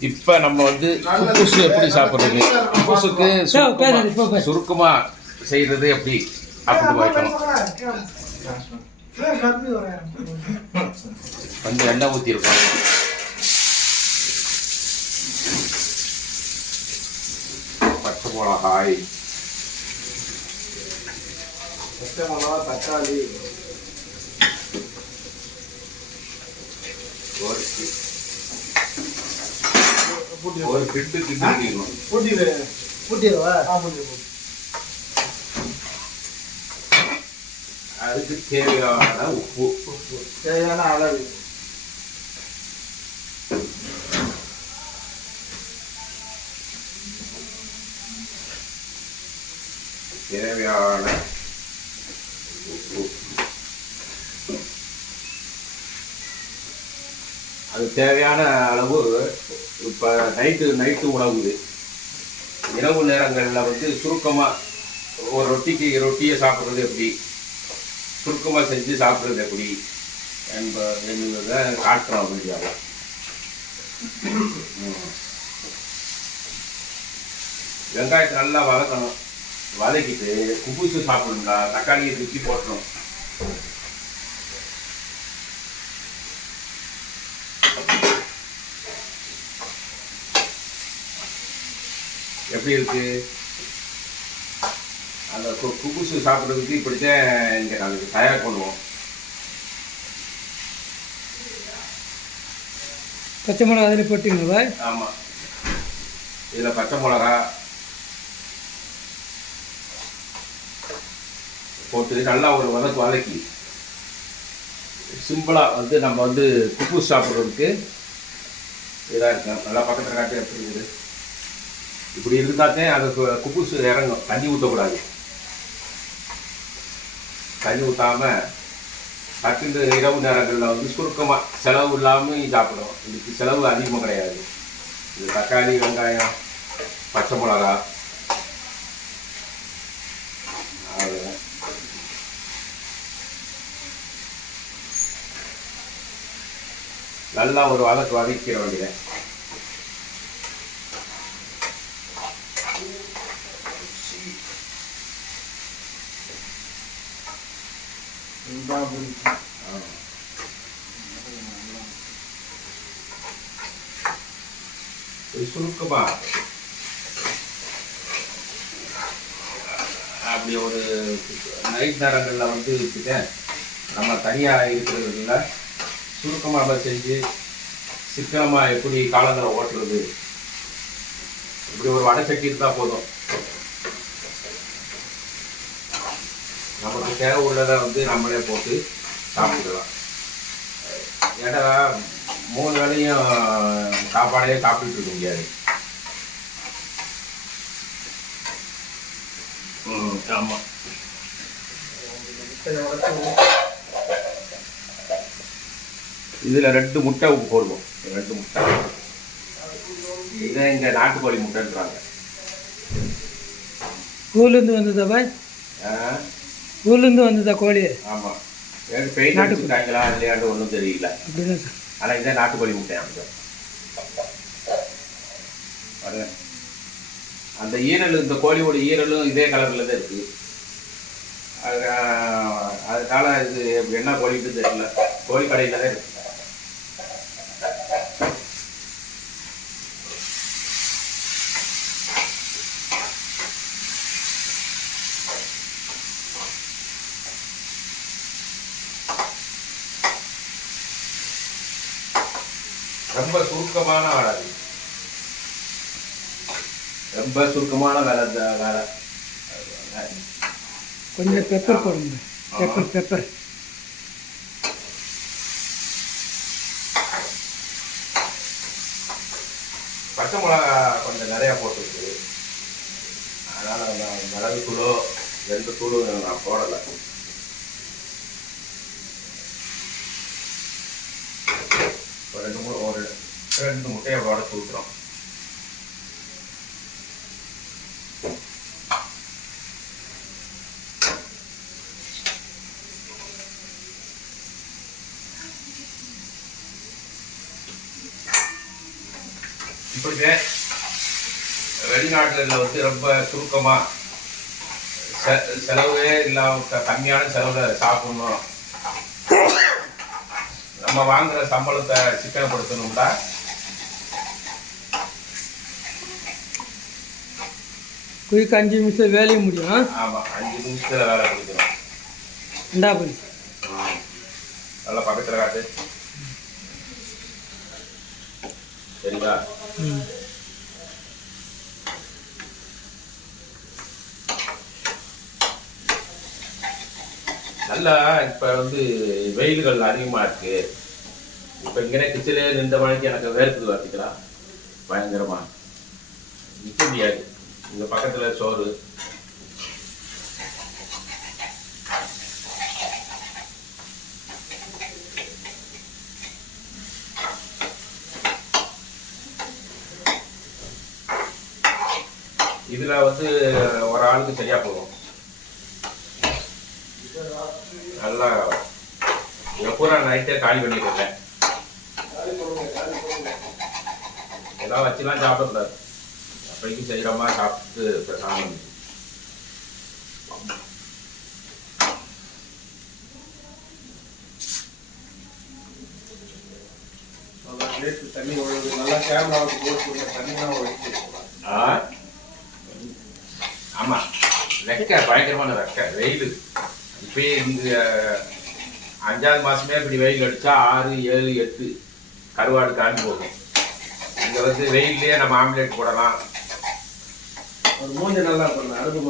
இப்போ நம்ம வந்து குப்பூசு எப்படி சாப்பிட்றது? போ, போ. சுருக்கமாக செய்கிறது எப்படி? அப்படின்னு வைக்கணும் கொஞ்சம் எண்ணெய் ஊற்றிருக்கோம் பச்சை மிளகாய். பச்சை மிளகா தக்காளி ஒரு கி- ஒரு கிட்டு கிட்டு பூட்டிடு ஆ அதுக்கு தேவையான உப்பு உப்பு. தேவையான அளவு. தேவையான உப்பு. அது தேவையான அளவு இப்போ நைட்டு நைட்டு உணவு இரவு நேரங்களில் வந்து சுருக்கமாக ஒரு ரொட்டிக்கு ரொட்டியை சாப்பிட்றது எப்படி? சுருக்கமாக செஞ்சு சாப்பிட்றது எப்படி? என்ப என்பதை காட்டுறோம் வீடியோவில் வெங்காயத்தை நல்லா வதக்கணும். வதக்கிட்டு குபுசு சாப்பிடணுங்களா தக்காளியை தூக்கி போட்டணும் எப்படி இருக்கு? அந்த கு- குபுசு சாப்பிட்றதுக்கு இப்படித்தான் இங்கே நாங்கள் தயார் பண்ணுவோம். பச்சை மிளகா அதில் போட்டிங்களா ஆமாம் இதில் பச்சை மிளகா போட்டு நல்லா ஒரு வதக்கு வதக்கி. சிம்பிளாக வந்து நம்ம வந்து குப்பூஸ் சாப்பிட்றதுக்கு இதாக இருக்கும் நல்லா பக்கத்தில் காட்டி எப்படி இருக்குது இப்படி இருந்தாத்தே அது குப்புசு இறங்கும். தண்ணி ஊற்றக்கூடாது தண்ணி ஊற்றாமல் டக்குன்னு இரவு நேரங்களில் வந்து சுருக்கமாக செலவு இல்லாமல் சாப்பிடும் இதுக்கு செலவு அதிகமாக கிடையாது. இது தக்காளி வெங்காயம் பச்சை மிளகா. நல்லா ஒரு வதக்கு வதக்கிற வேண்டியது. இதுதான் சுருக்கமா அப்படி ஒரு நைட் நேரங்களில் வந்து வச்சுட்டேன் நம்ம தனியாக இருக்கிறதுல சுருக்கமாக செஞ்சு சிக்கனமாக எப்படி காலங்களை ஓட்டுறது? இப்படி ஒரு வடை சட்டி இருந்தால் போதும். நமக்கு தேவை உள்ளதை வந்து நம்மளே போட்டு சாப்பிட்டுக்கலாம். ஏன்னா மூணு வேளையும் சாப்பாடே சாப்பிட்டுட்டு இருக்க முடியாது. ம் ஆமாம் இதில் ரெண்டு முட்டை போடுவோம். ரெண்டு முட்டை. இதை இங்கே நாட்டுக்கோழி முட்டைன்றாங்க. ஊர்லேருந்து வந்ததா பாய்? ஆ, ஊர்லேருந்து வந்ததா கோழி? ஆமாம் எனக்கு பெயிண்ட் அடிச்சுட்டாங்களா இல்லையான்னு ஒன்றும் தெரியல. அப்படிதான் சார். ஆனால் இதான் நாட்டுக்கோழி முட்டை பாருங்க. அந்த ஈரல் இந்த கோழியோட ஈரலும் இதே கலரில் தான் இருக்குது அது அதனால இது என்ன கோழிட்டு தெரியல. கோழி கடையில் தான் இருக்கு. ரொம்ப சுருக்கமான வேலை ரொம்ப சுருக்கமான வேலை வேலை. கொஞ்சம் பெப்பர் போடுங்க. பெப்பர் பெப்பர் பச்சை மிளகா கொஞ்சம் நிறையா போட்டுருக்கு. அதனால் அந்த மிளகு தூளோ எந்த தூளும் நான் போடலை. ரெண்டு மூணு ரெண்டு முட்டையை உடச்சி ஊற்றுறோம் இப்படியே வெளிநாட்டுகளில் வந்து ரொம்ப சுருக்கமாக செ செலவே இல்லாம கம்மியான செலவில் சாப்பிடணும். நம்ம வாங்குற சம்பளத்தை சிக்கனப்படுத்தணும்னா குயிக் அஞ்சு நிமிஷம் வேலையும் முடியும் ஆமாம் அஞ்சு நிமிஷத்தில் வேலை முடிக்கணும் ரெண்டா போய் நல்லா பக்கத்தில் காட்டு. சரிங்களா? ம். நல்லா இப்போ வந்து வெயில்கள் அதிகமாக இருக்கு. இப்போ இங்கே கிச்சலே நின்ற மணிக்கு எனக்கு வேர்க்குது பார்த்துக்கிறா பயங்கரமா. நிற்க முடியாது. இந்த பக்கத்தில் சோறு. இதில் வந்து ஒரு ஆளுக்கு சரியா போகும். நல்லா இதை பூரா நைட்டே காலி பண்ணிடுறேன் எல்லாம் வச்சுலாம் சாப்பிடக்கூடாது. அப்பைக்கு செய்கிறோமா சாப்பிட்டு நேற்று தண்ணி நல்லா கேமராவுக்கு போட்டு தண்ணிலாம் ஒழுகுது ஆ ஆமாம் வெக்க பயங்கரமான வெக்க வெயில் இப்பயே இந்த அஞ்சாவது மாதமே இப்படி வெயில் அடித்தா ஆறு ஏழு எட்டு கருவாடு தாண்டி போகும் இங்கே வந்து வெயில்லையே நம்ம ஆம்லேட் போடலாம் ஒரு மூஞ்சி நல்லா பண்ண அடுப்பு